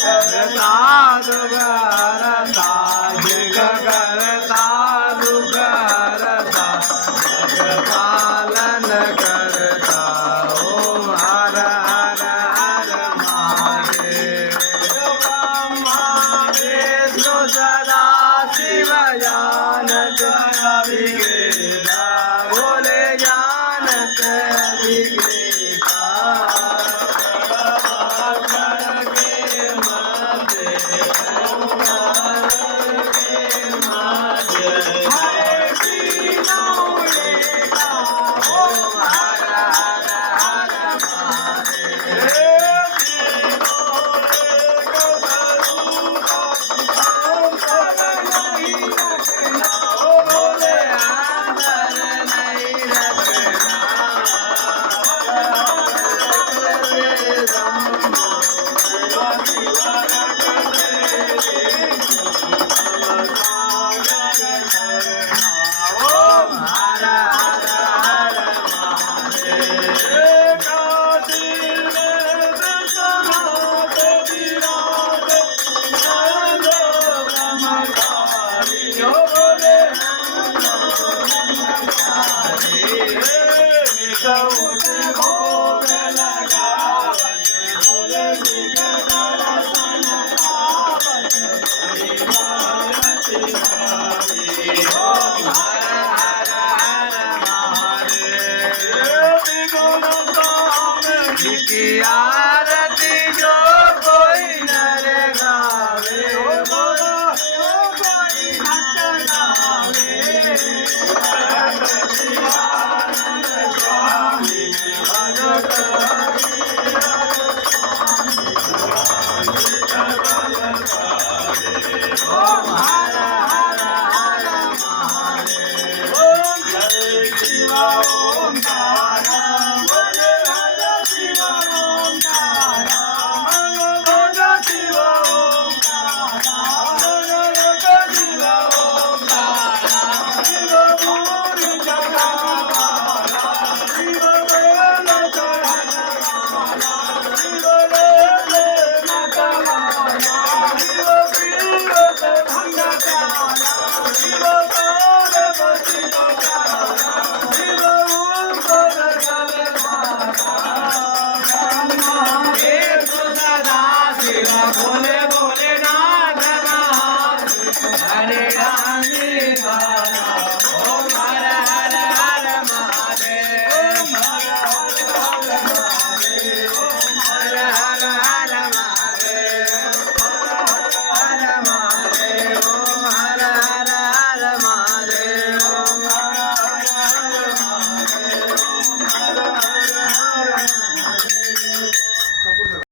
करता दुःख हरता जग करता दुःख हरता जगपालन करता ओम हर हर हर महादेव ब्रह्मा विष्णु सदा शिव जानत अभिगेता बोले जानत अभिगेता आरती जो कोई नर गावे बोलो कोई हट गावे स्वामी भगत ओम हर हर हर महादेव ओम जय शिव ओंकार बोले हर शिव ओंकार भज शिव ओंकार भज शिव ओंकार शिव पूरी जगवाला शिव वेल चढ़वाला शिव वेल मतवाला शिव प्रियत भंग प्याला शिव पार्वती प्याला शिव ऊपर जलधारा ब्रह्मा विष्णु सदा शिव